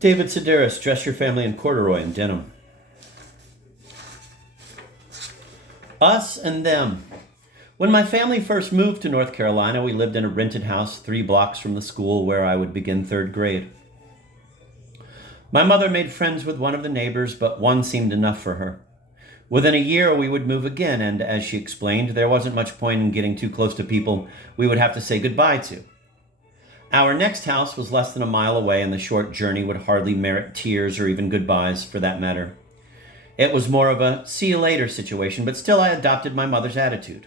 David Sedaris, dress your family in corduroy and denim. Us and them. When my family first moved to North Carolina, we lived in a rented house 3 blocks from the school where I would begin 3rd grade. My mother made friends with one of the neighbors, but one seemed enough for her. Within a year, we would move again, and as she explained, there wasn't much point in getting too close to people we would have to say goodbye to. Our next house was less than a mile away, and the short journey would hardly merit tears or even goodbyes, for that matter. It was more of a see you later situation, but still I adopted my mother's attitude,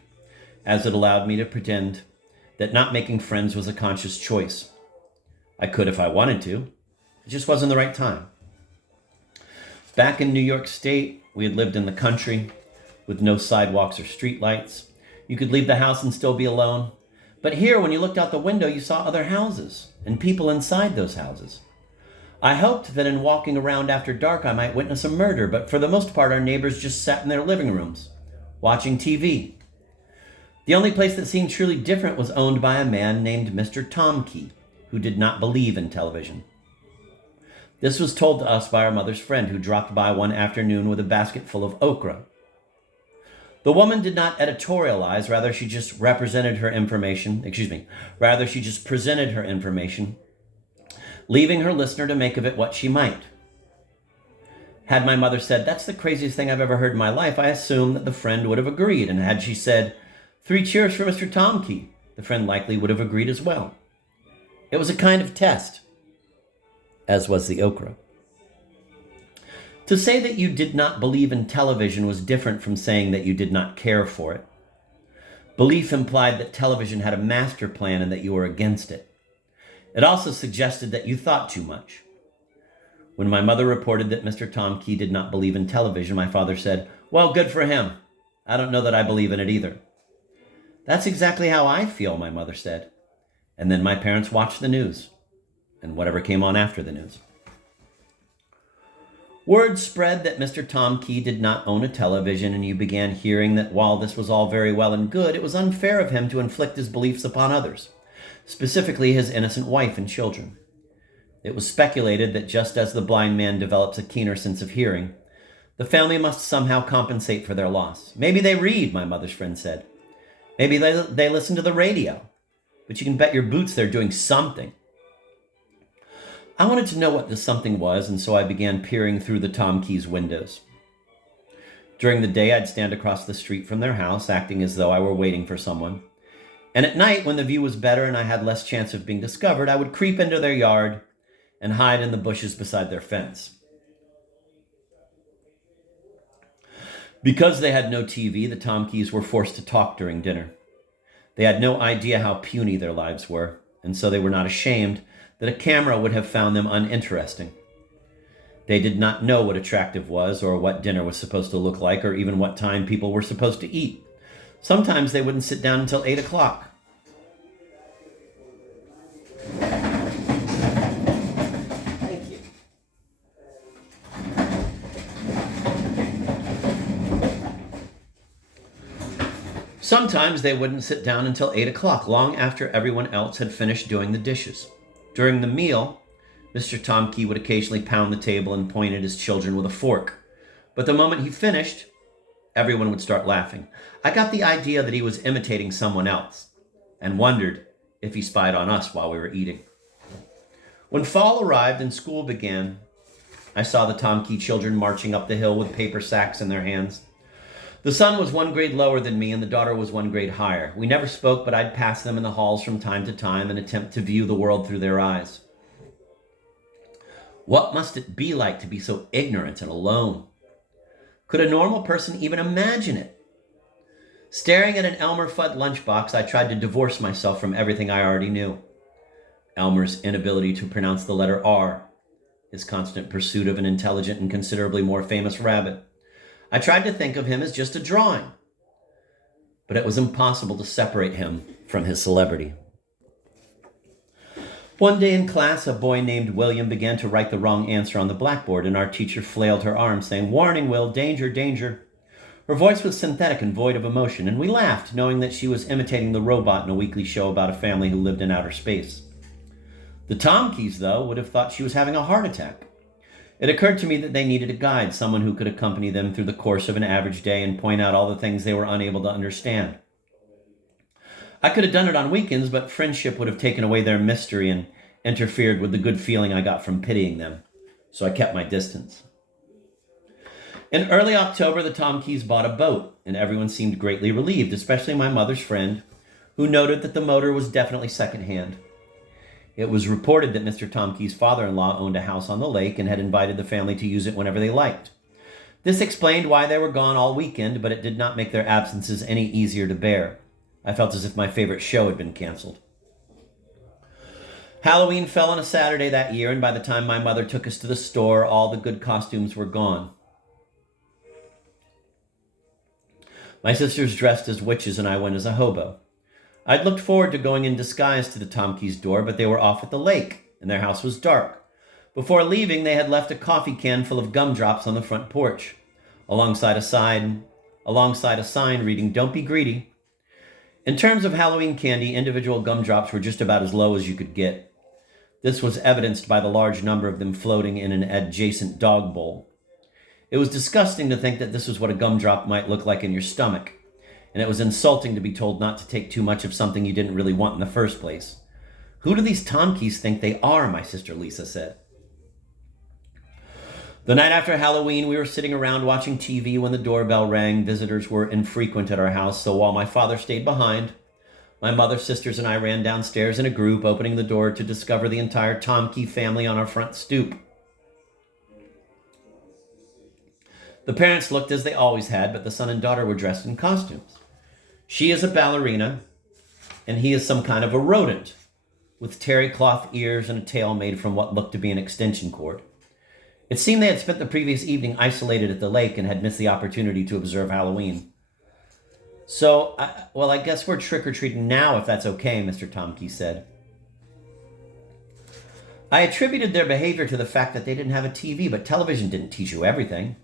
as it allowed me to pretend that not making friends was a conscious choice. I could if I wanted to. It just wasn't the right time. Back in New York State, we had lived in the country with no sidewalks or streetlights. You could leave the house and still be alone. But here, when you looked out the window, you saw other houses and people inside those houses. I hoped that in walking around after dark, I might witness a murder, but for the most part, our neighbors just sat in their living rooms, watching TV. The only place that seemed truly different was owned by a man named Mr. Tomkey, who did not believe in television. This was told to us by our mother's friend, who dropped by one afternoon with a basket full of okra. The woman did not editorialize, rather she just presented her information, leaving her listener to make of it what she might. Had my mother said, "That's the craziest thing I've ever heard in my life," I assume that the friend would have agreed, and had she said, "3 cheers for Mr. Tomkey," the friend likely would have agreed as well. It was a kind of test, as was the okra. To say that you did not believe in television was different from saying that you did not care for it. Belief implied that television had a master plan and that you were against it. It also suggested that you thought too much. When my mother reported that Mr. Tomkey did not believe in television, my father said, "Well, good for him. I don't know that I believe in it either." "That's exactly how I feel," my mother said. And then my parents watched the news and whatever came on after the news. Word spread that Mr. Tomkey did not own a television, and you began hearing that while this was all very well and good, it was unfair of him to inflict his beliefs upon others, specifically his innocent wife and children. It was speculated that just as the blind man develops a keener sense of hearing, the family must somehow compensate for their loss. "Maybe they read," my mother's friend said. "Maybe they listen to the radio. But you can bet your boots they're doing something." I wanted to know what this something was, and so I began peering through the Tomkeys' windows. During the day, I'd stand across the street from their house, acting as though I were waiting for someone. And at night, when the view was better and I had less chance of being discovered, I would creep into their yard and hide in the bushes beside their fence. Because they had no TV, the Tomkeys were forced to talk during dinner. They had no idea how puny their lives were, and so they were not ashamed that a camera would have found them uninteresting. They did not know what attractive was, or what dinner was supposed to look like, or even what time people were supposed to eat. Sometimes they wouldn't sit down until 8 o'clock. Thank you. Sometimes they wouldn't sit down until 8 o'clock, long after everyone else had finished doing the dishes. During the meal, Mr. Tomkey would occasionally pound the table and point at his children with a fork. But the moment he finished, everyone would start laughing. I got the idea that he was imitating someone else, and wondered if he spied on us while we were eating. When fall arrived and school began, I saw the Tomkey children marching up the hill with paper sacks in their hands. The son was 1 grade lower than me, and the daughter was 1 grade higher. We never spoke, but I'd pass them in the halls from time to time and attempt to view the world through their eyes. What must it be like to be so ignorant and alone? Could a normal person even imagine it? Staring at an Elmer Fudd lunchbox, I tried to divorce myself from everything I already knew. Elmer's inability to pronounce the letter R, his constant pursuit of an intelligent and considerably more famous rabbit. I tried to think of him as just a drawing, but it was impossible to separate him from his celebrity. One day in class, a boy named William began to write the wrong answer on the blackboard, and our teacher flailed her arm, saying, "Warning, Will, danger, danger." Her voice was synthetic and void of emotion, and we laughed, knowing that she was imitating the robot in a weekly show about a family who lived in outer space. The Tomkeys, though, would have thought she was having a heart attack. It occurred to me that they needed a guide, someone who could accompany them through the course of an average day and point out all the things they were unable to understand. I could have done it on weekends, but friendship would have taken away their mystery and interfered with the good feeling I got from pitying them, so I kept my distance. In early October, the Tomkeys bought a boat, and everyone seemed greatly relieved, especially my mother's friend, who noted that the motor was definitely secondhand. It was reported that Mr. Tomkey's father-in-law owned a house on the lake and had invited the family to use it whenever they liked. This explained why they were gone all weekend, but it did not make their absences any easier to bear. I felt as if my favorite show had been canceled. Halloween fell on a Saturday that year, and by the time my mother took us to the store, all the good costumes were gone. My sisters dressed as witches, and I went as a hobo. I'd looked forward to going in disguise to the Tomkeys' door, but they were off at the lake, and their house was dark. Before leaving, they had left a coffee can full of gumdrops on the front porch, alongside a sign reading, "Don't be greedy." In terms of Halloween candy, individual gumdrops were just about as low as you could get. This was evidenced by the large number of them floating in an adjacent dog bowl. It was disgusting to think that this was what a gumdrop might look like in your stomach, and it was insulting to be told not to take too much of something you didn't really want in the first place. "Who do these Tomkeys think they are?" my sister Lisa said. The night after Halloween, we were sitting around watching TV when the doorbell rang. Visitors were infrequent at our house, so while my father stayed behind, my mother, sisters, and I ran downstairs in a group, opening the door to discover the entire Tomkey family on our front stoop. The parents looked as they always had, but the son and daughter were dressed in costumes. She is a ballerina, and he is some kind of a rodent, with terry cloth ears and a tail made from what looked to be an extension cord. It seemed they had spent the previous evening isolated at the lake and had missed the opportunity to observe Halloween. "So, I guess we're trick-or-treating now, if that's okay," Mr. Tomkey said. I attributed their behavior to the fact that they didn't have a TV, but television didn't teach you everything.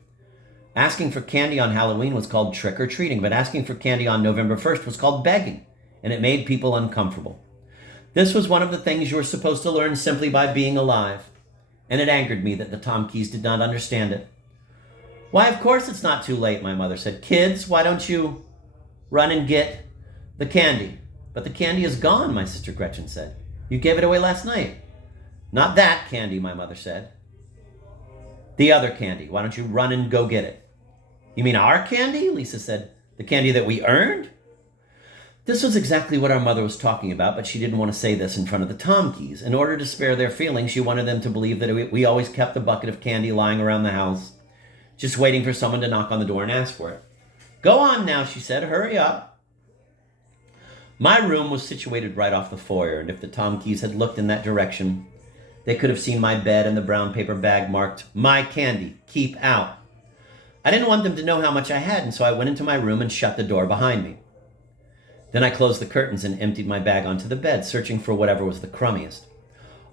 Asking for candy on Halloween was called trick-or-treating, but asking for candy on November 1st was called begging, and it made people uncomfortable. This was one of the things you were supposed to learn simply by being alive, and it angered me that the Tomkeys did not understand it. "Why, of course it's not too late," my mother said. "Kids, why don't you run and get the candy?" "But the candy is gone," my sister Gretchen said. "You gave it away last night." "Not that candy," my mother said. "The other candy. Why don't you run and go get it?" "You mean our candy?" Lisa said. "The candy that we earned?" This was exactly what our mother was talking about, but she didn't want to say this in front of the Tomkeys. In order to spare their feelings, she wanted them to believe that we always kept a bucket of candy lying around the house, just waiting for someone to knock on the door and ask for it. "Go on now," she said. "Hurry up." My room was situated right off the foyer, and if the Tomkeys had looked in that direction, they could have seen my bed and the brown paper bag marked, "My candy, keep out." I didn't want them to know how much I had, and so I went into my room and shut the door behind me. Then I closed the curtains and emptied my bag onto the bed, searching for whatever was the crummiest.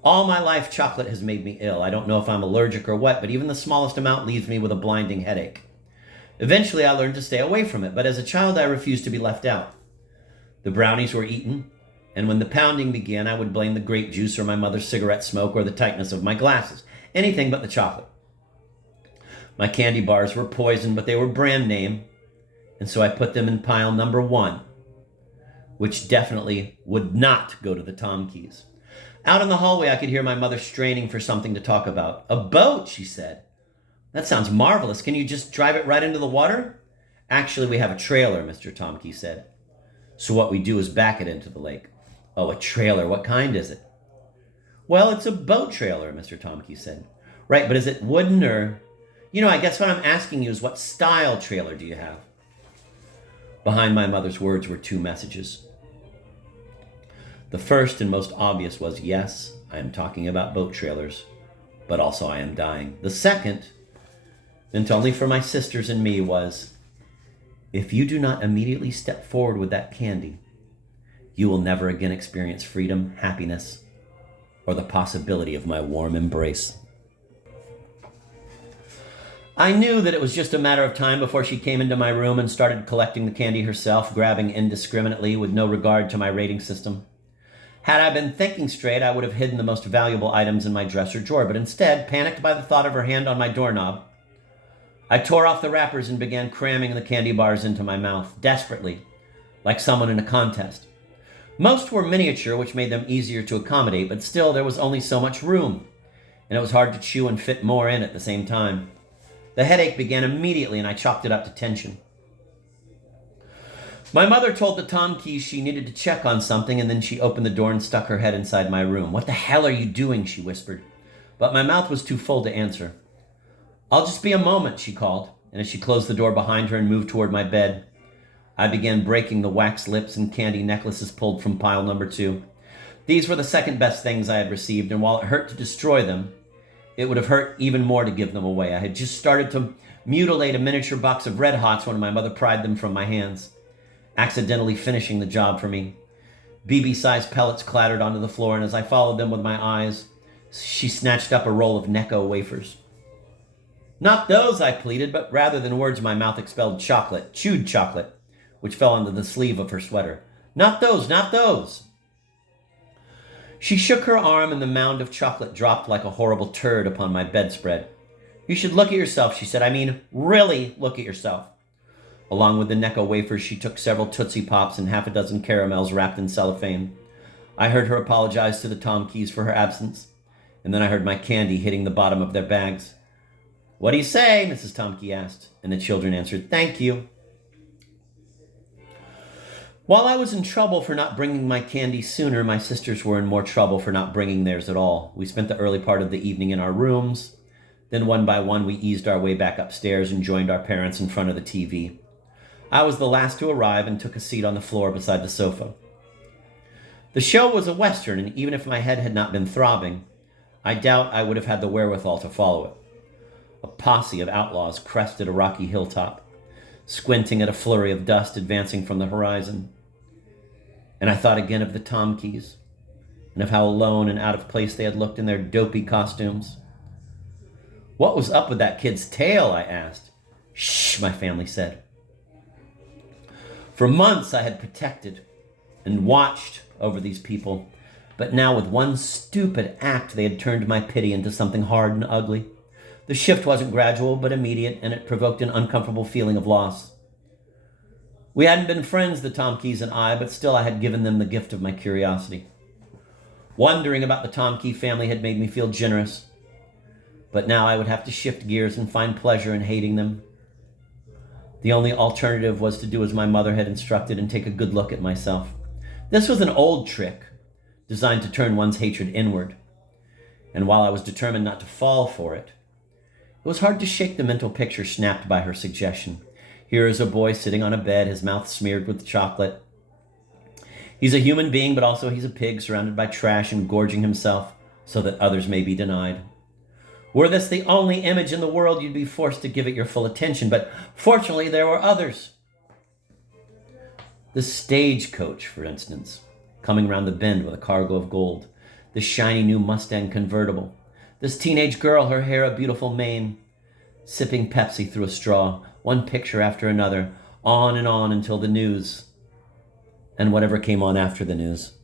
All my life, chocolate has made me ill. I don't know if I'm allergic or what, but even the smallest amount leaves me with a blinding headache. Eventually, I learned to stay away from it, but as a child, I refused to be left out. The brownies were eaten, and when the pounding began, I would blame the grape juice or my mother's cigarette smoke or the tightness of my glasses. Anything but the chocolate. My candy bars were poisoned, but they were brand name, and so I put them in pile number 1, which definitely would not go to the Tomkeys. Out in the hallway, I could hear my mother straining for something to talk about. "A boat," she said. "That sounds marvelous. Can you just drive it right into the water?" "Actually, we have a trailer," Mr. Tomkey said. "So what we do is back it into the lake." "Oh, a trailer. What kind is it?" "Well, it's a boat trailer," Mr. Tomkey said. "Right, but is it wooden or..." I guess what I'm asking you is what style trailer do you have?" Behind my mother's words were 2 messages. The first and most obvious was, yes, I am talking about boat trailers, but also I am dying. The second, meant only for my sisters and me, was, if you do not immediately step forward with that candy, you will never again experience freedom, happiness, or the possibility of my warm embrace. I knew that it was just a matter of time before she came into my room and started collecting the candy herself, grabbing indiscriminately with no regard to my rating system. Had I been thinking straight, I would have hidden the most valuable items in my dresser drawer, but instead, panicked by the thought of her hand on my doorknob, I tore off the wrappers and began cramming the candy bars into my mouth, desperately, like someone in a contest. Most were miniature, which made them easier to accommodate, but still there was only so much room, and it was hard to chew and fit more in at the same time. The headache began immediately, and I chalked it up to tension. My mother told the Tomkeys she needed to check on something, and then she opened the door and stuck her head inside my room. "What the hell are you doing?" she whispered. But my mouth was too full to answer. "I'll just be a moment," she called, and as she closed the door behind her and moved toward my bed, I began breaking the wax lips and candy necklaces pulled from pile number 2. These were the second best things I had received, and while it hurt to destroy them, it would have hurt even more to give them away. I had just started to mutilate a miniature box of Red Hots when my mother pried them from my hands, accidentally finishing the job for me. BB-sized pellets clattered onto the floor, and as I followed them with my eyes, she snatched up a roll of Necco wafers. "Not those," I pleaded, but rather than words, my mouth expelled chocolate, chewed chocolate, which fell onto the sleeve of her sweater. "Not those, not those." She shook her arm, and the mound of chocolate dropped like a horrible turd upon my bedspread. "You should look at yourself," she said. "I mean, really look at yourself." Along with the Necco wafers, she took several Tootsie Pops and half a dozen caramels wrapped in cellophane. I heard her apologize to the Tomkeys for her absence, and then I heard my candy hitting the bottom of their bags. "What do you say?" Mrs. Tomkey asked, and the children answered, "Thank you." While I was in trouble for not bringing my candy sooner, my sisters were in more trouble for not bringing theirs at all. We spent the early part of the evening in our rooms. Then one by one, we eased our way back upstairs and joined our parents in front of the TV. I was the last to arrive and took a seat on the floor beside the sofa. The show was a Western, and even if my head had not been throbbing, I doubt I would have had the wherewithal to follow it. A posse of outlaws crested a rocky hilltop, squinting at a flurry of dust advancing from the horizon. And I thought again of the Tomkeys, and of how alone and out of place they had looked in their dopey costumes. "What was up with that kid's tail?" I asked. "Shh," my family said. For months I had protected and watched over these people, but now with one stupid act they had turned my pity into something hard and ugly. The shift wasn't gradual but immediate, and it provoked an uncomfortable feeling of loss. We hadn't been friends, the Tomkeys and I, but still I had given them the gift of my curiosity. Wondering about the Tomkey family had made me feel generous, but now I would have to shift gears and find pleasure in hating them. The only alternative was to do as my mother had instructed and take a good look at myself. This was an old trick, designed to turn one's hatred inward, and while I was determined not to fall for it, it was hard to shake the mental picture snapped by her suggestion. Here is a boy sitting on a bed, his mouth smeared with chocolate. He's a human being, but also he's a pig surrounded by trash and gorging himself so that others may be denied. Were this the only image in the world, you'd be forced to give it your full attention, but fortunately there were others. The stagecoach, for instance, coming round the bend with a cargo of gold. The shiny new Mustang convertible. This teenage girl, her hair a beautiful mane, sipping Pepsi through a straw, one picture after another, on and on until the news, and whatever came on after the news.